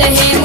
your hands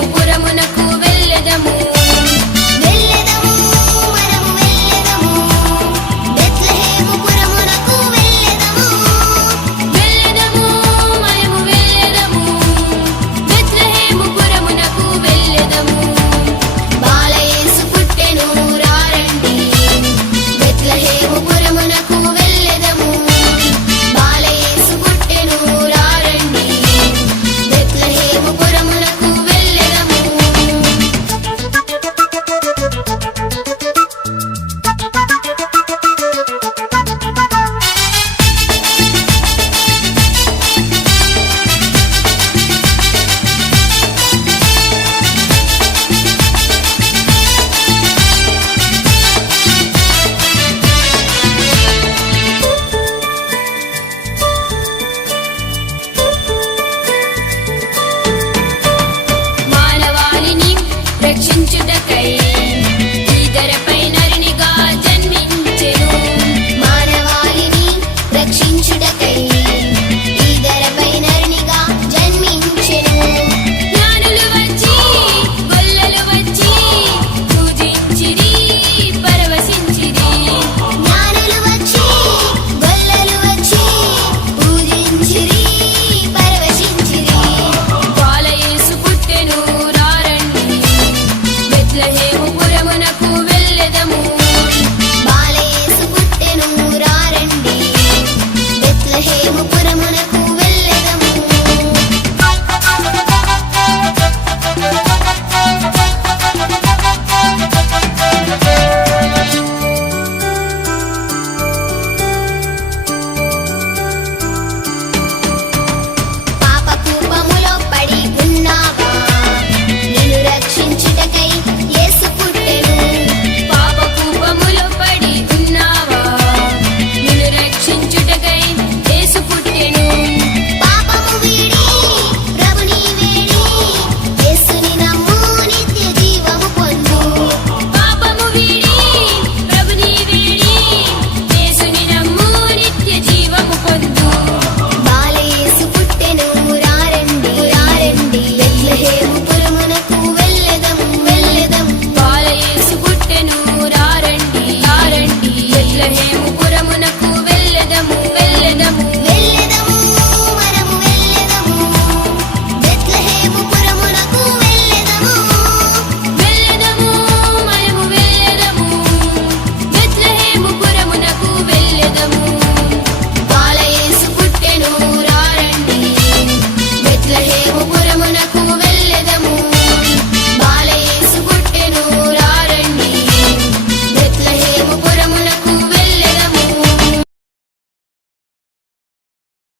jugo